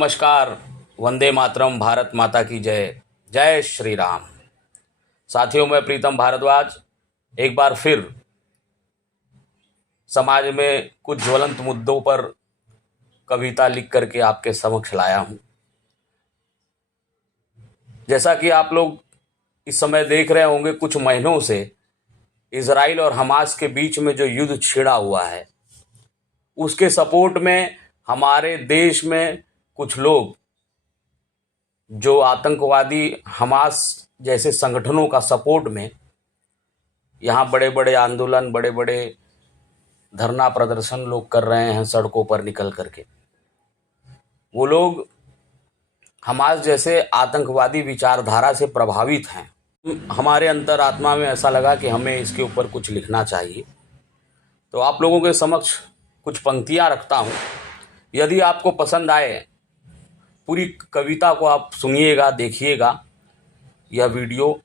नमस्कार। वंदे मातरम। भारत माता की जय। जय श्री राम। साथियों, मैं प्रीतम भारद्वाज एक बार फिर समाज में कुछ ज्वलंत मुद्दों पर कविता लिख करके आपके समक्ष लाया हूं। जैसा कि आप लोग इस समय देख रहे होंगे, कुछ महीनों से इजराइल और हमास के बीच में जो युद्ध छिड़ा हुआ है, उसके सपोर्ट में हमारे देश में कुछ लोग जो आतंकवादी हमास जैसे संगठनों का सपोर्ट में यहाँ बड़े बड़े आंदोलन, बड़े बड़े धरना प्रदर्शन लोग कर रहे हैं सड़कों पर निकल करके। वो लोग हमास जैसे आतंकवादी विचारधारा से प्रभावित हैं। हमारे अंतरात्मा में ऐसा लगा कि हमें इसके ऊपर कुछ लिखना चाहिए, तो आप लोगों के समक्ष कुछ पंक्तियां रखता हूं। यदि आपको पसंद आए, पूरी कविता को आप सुनिएगा, देखिएगा यह वीडियो।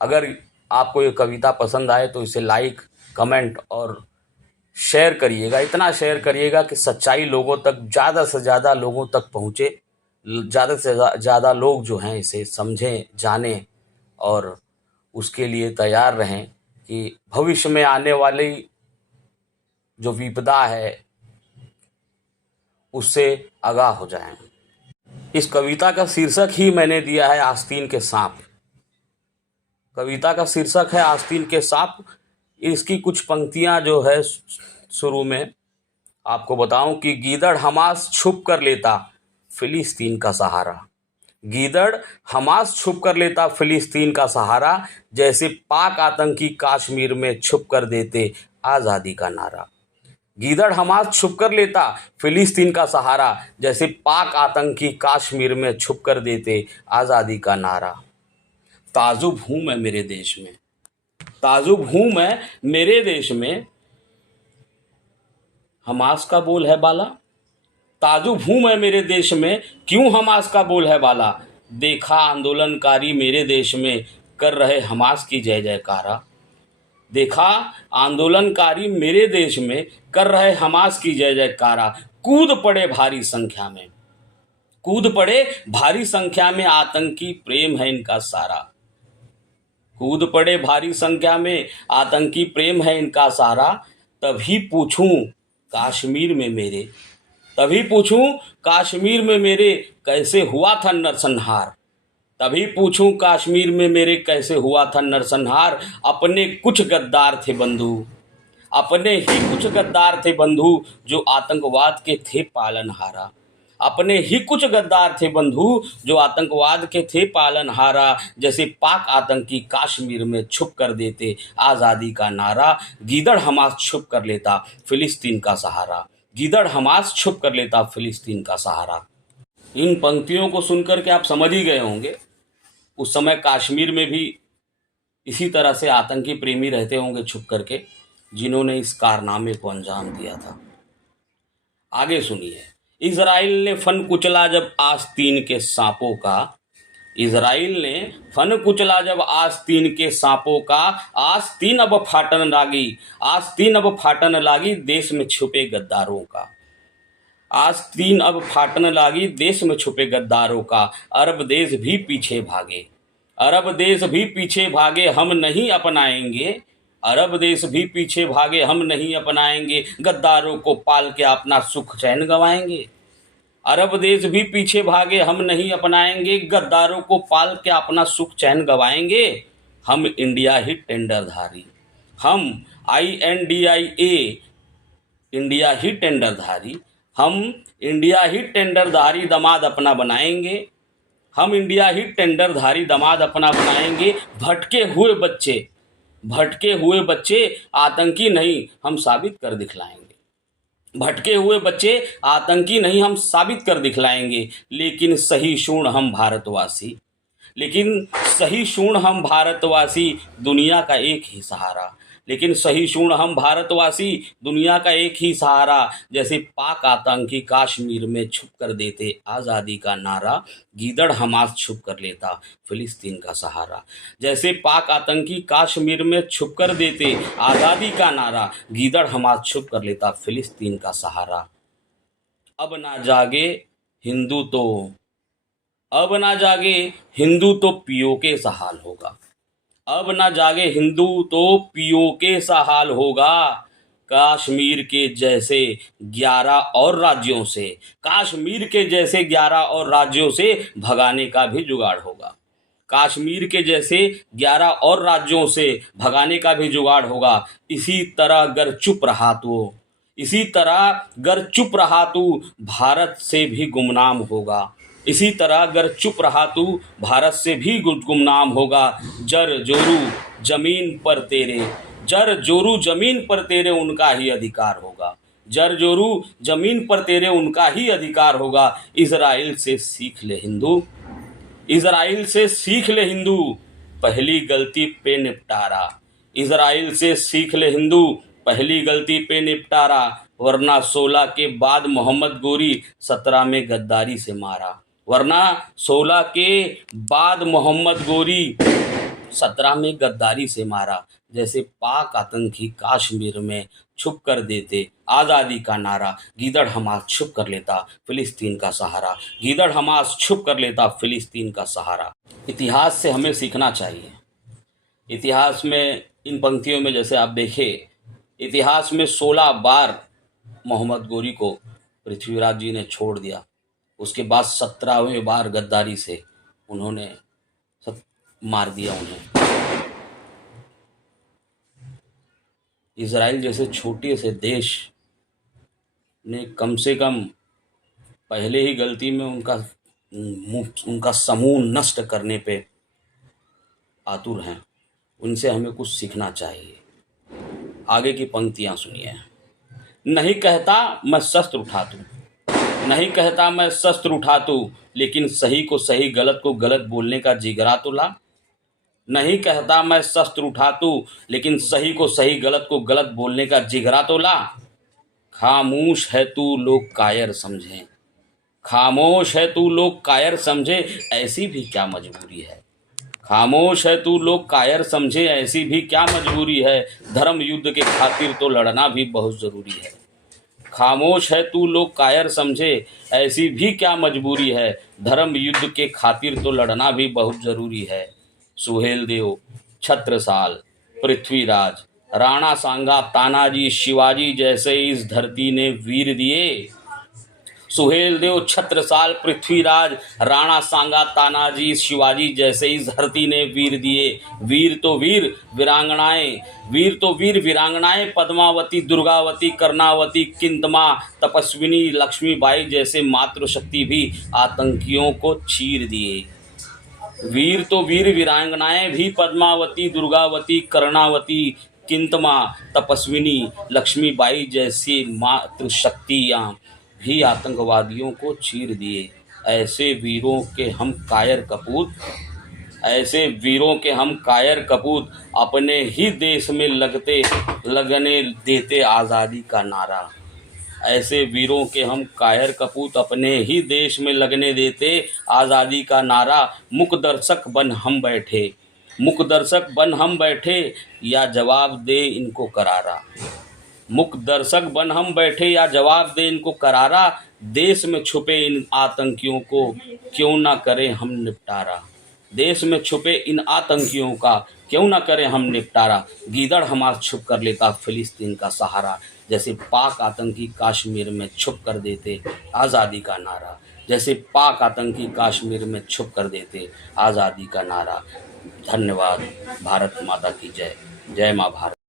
अगर आपको ये कविता पसंद आए तो इसे लाइक, कमेंट और शेयर करिएगा। इतना शेयर करिएगा कि सच्चाई लोगों तक, ज़्यादा से ज़्यादा लोगों तक पहुँचे, ज़्यादा से ज़्यादा लोग जो हैं इसे समझें, जानें और उसके लिए तैयार रहें कि भविष्य में आने वाली जो विपदा है उससे आगाह हो जाएं। इस कविता का शीर्षक ही मैंने दिया है आस्तीन के सांप। कविता का शीर्षक है आस्तीन के सांप। इसकी कुछ पंक्तियां जो है शुरू में आपको बताऊं कि गीदड़ हमास छुप कर लेता फिलिस्तीन का सहारा। गीदड़ हमास छुप कर लेता फिलिस्तीन का सहारा, जैसे पाक आतंकी कश्मीर में छुप कर देते आज़ादी का नारा। गीदड़ हमास छुप कर लेता फिलिस्तीन का सहारा, जैसे पाक आतंकी कश्मीर में छुप कर देते आज़ादी का नारा। ताजुब हूँ मैं मेरे देश में, ताजुब हूँ मैं मेरे देश में, हमास का बोल है बाला। ताजुब हूँ मैं मेरे देश में, क्यों हमास का बोल है बाला। देखा आंदोलनकारी मेरे देश में कर रहे हमास की जय जयकारा। देखा आंदोलनकारी मेरे देश में कर रहे हमास की जय जयकारा। कूद पड़े भारी संख्या में, कूद पड़े भारी संख्या में, आतंकी प्रेम है इनका सारा। कूद पड़े भारी संख्या में, आतंकी प्रेम है इनका सारा। तभी पूछूं कश्मीर में मेरे, तभी पूछूं कश्मीर में मेरे कैसे हुआ था नरसंहार। तभी पूछूं कश्मीर में मेरे कैसे हुआ था नरसंहार। अपने कुछ गद्दार थे बंधु, अपने ही कुछ गद्दार थे बंधु, जो आतंकवाद के थे पालनहारा। अपने ही कुछ गद्दार थे बंधु, जो आतंकवाद के थे पालनहारा। जैसे पाक आतंकी कश्मीर में छुप कर देते आज़ादी का नारा। गीदड़ हमास छुप कर लेता फिलिस्तीन का सहारा। गीदड़ हमास छुप कर लेता फिलिस्तीन का सहारा। इन पंक्तियों को सुनकर के आप समझ ही गए होंगे, उस समय कश्मीर में भी इसी तरह से आतंकी प्रेमी रहते होंगे छुप करके, जिन्होंने इस कारनामे को अंजाम दिया था। आगे सुनिए। इजराइल ने फन कुचला जब आस्तीन के सांपों का। इजराइल ने फन कुचला जब आस्तीन के सांपों का। आस्तीन अब फाटन लागी, आस्तीन अब फाटन लागी, देश में छुपे गद्दारों का। आस्तीन अब फाटन लागी, देश में छुपे गद्दारों का। अरब देश भी पीछे भागे, अरब देश भी पीछे भागे, हम नहीं अपनाएंगे। अरब देश भी पीछे भागे, हम नहीं अपनाएंगे। गद्दारों को पाल के अपना सुख चैन गंवाएंगे। अरब देश भी पीछे भागे, हम नहीं अपनाएंगे। गद्दारों को पाल के अपना सुख चैन गंवाएंगे। हम इंडिया ही टेंडरधारी, हम INDIA इंडिया ही टेंडरधारी, हम इंडिया ही टेंडरधारी दामाद अपना बनाएंगे। हम इंडिया ही टेंडरधारी दामाद अपना बनाएंगे। भटके हुए बच्चे, भटके हुए बच्चे आतंकी नहीं, हम साबित कर दिखलाएंगे। भटके हुए बच्चे आतंकी नहीं, हम साबित कर दिखलाएंगे। लेकिन सही शूण हम भारतवासी, लेकिन सही शूण हम भारतवासी, दुनिया का एक ही सहारा। लेकिन सही शूण हम भारतवासी, दुनिया का एक ही सहारा। जैसे पाक आतंकी कश्मीर में छुप कर देते आज़ादी का नारा। गीदड़ हमास छुप कर लेता फिलिस्तीन का सहारा। जैसे पाक आतंकी कश्मीर में छुप कर देते आज़ादी का नारा। गीदड़ हमास छुप कर लेता फिलिस्तीन का सहारा। अब ना जागे हिंदू तो अब ना जागे, हिंदू तो पियो के सा हाल होगा। अब ना जागे हिंदू तो पियो के सा हाल होगा। कश्मीर के जैसे 11 और राज्यों से, कश्मीर के जैसे 11 और राज्यों से भगाने का भी जुगाड़ होगा। कश्मीर के जैसे 11 और राज्यों से भगाने का भी जुगाड़ होगा। इसी तरह अगर चुप रहा तो, इसी तरह अगर चुप रहा तू भारत से भी गुमनाम होगा। इसी तरह अगर चुप रहा तू भारत से भी गुमनाम होगा। जर जोरू जमीन पर तेरे, जर जोरू जमीन पर तेरे उनका ही अधिकार होगा। जर जोरू जमीन पर तेरे उनका ही अधिकार होगा। इजराइल से सीख ले हिंदू, इजराइल से सीख ले हिंदू, पहली गलती पे निपटारा। इजराइल से सीख ले हिंदू, पहली गलती पे निपटारा। वरना 16 के बाद मोहम्मद गोरी 17 में गद्दारी से मारा। वरना 16 के बाद मोहम्मद गोरी 17 में गद्दारी से मारा। जैसे पाक आतंकी कश्मीर में छुप कर देते आज़ादी का नारा, गीदड़ हमास छुप कर लेता फिलिस्तीन का सहारा। गीदड़ हमास छुप कर लेता फिलिस्तीन का सहारा। इतिहास से हमें सीखना चाहिए। इतिहास में इन पंक्तियों में जैसे आप देखें, इतिहास में 16 बार मोहम्मद गोरी को पृथ्वीराज जी ने छोड़ दिया। उसके बाद 17वें बार गद्दारी से उन्होंने मार दिया उन्हें। इजराइल जैसे छोटे से देश ने कम से कम पहले ही गलती में उनका समूह नष्ट करने पे आतुर हैं। उनसे हमें कुछ सीखना चाहिए। आगे की पंक्तियां सुनिए। नहीं कहता मैं शस्त्र उठा दूं, नहीं कहता मैं शस्त्र उठा दूं, लेकिन सही को सही गलत को गलत बोलने का जिगरा तो ला। नहीं कहता मैं शस्त्र उठा दूं, लेकिन सही को सही गलत को गलत बोलने का जिगरा तो ला। खामोश है तू लोग कायर समझे, खामोश है तू लोग कायर समझे, ऐसी भी क्या मजबूरी है। खामोश है तू लोग कायर समझे, ऐसी भी क्या मजबूरी है। धर्म युद्ध के खातिर तो लड़ना भी बहुत ज़रूरी है। खामोश है तू लोग कायर समझे, ऐसी भी क्या मजबूरी है। धर्म युद्ध के खातिर तो लड़ना भी बहुत ज़रूरी है। सुहेलदेव, छत्रसाल, पृथ्वीराज, राणा सांगा, तानाजी, शिवाजी जैसे इस धरती ने वीर दिए। सुहेलदेव, छत्रसाल, पृथ्वीराज, राणा सांगा, तानाजी, शिवाजी जैसे इस धरती ने वीर दिए। वीर तो वीर वीरांगनाएं, वीर तो वीर वीरांगनाएं, पद्मावती, दुर्गावती, कर्णावती, किंतमा, तपस्विनी, लक्ष्मीबाई जैसे मातृशक्ति भी आतंकियों को चीर दिए। वीर तो वीर वीरांगनाएं भी पद्मावती, दुर्गावती, कर्णावती, किंतमा, तपस्विनी, लक्ष्मीबाई जैसी मातृशक्तियाँ भी आतंकवादियों को चीर दिए। ऐसे वीरों के हम कायर कपूत, ऐसे वीरों के हम कायर कपूत, अपने ही देश में लगने देते आज़ादी का नारा। ऐसे वीरों के हम कायर कपूत, अपने ही देश में लगने देते आज़ादी का नारा। मुक दर्शक बन हम बैठे, मुक दर्शक बन हम बैठे, या जवाब दे इनको करारा। मुक दर्शक बन हम बैठे, या जवाब दे इनको करारा। देश में छुपे इन आतंकियों को क्यों ना करें हम निपटारा। देश में छुपे इन आतंकियों का क्यों ना करें हम निपटारा। गीदड़ हमास छुप कर लेता फिलिस्तीन का सहारा। जैसे पाक आतंकी कश्मीर में छुप कर देते आज़ादी का नारा, जैसे पाक आतंकी कश्मीर में छुप कर देते आज़ादी का नारा। धन्यवाद। भारत माता की जय। जय माँ भारत।